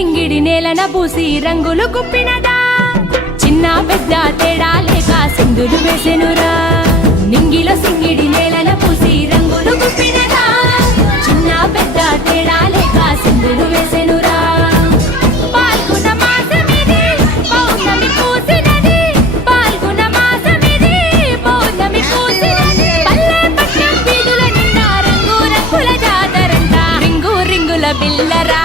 సింగిడి నేలన పూసి రంగులు కుప్పినదా చిన్న పెద్ద తేడా లేక సింధులు వేసెనురా నింగిలో సింగిడి నేలన పూసి రంగులు కుప్పినదా చిన్న పెద్ద తేడా లేక సింధులు వేసెనురా పాల్గొన మాసమిది పౌర్ణమి పూసినది పాల్గొన మాసమిది పౌర్ణమి పూసినది పల్లె పట్నం వీధుల నిండా రంగు రంగుల జాతరంట రింగు రింగుల బిల్లరా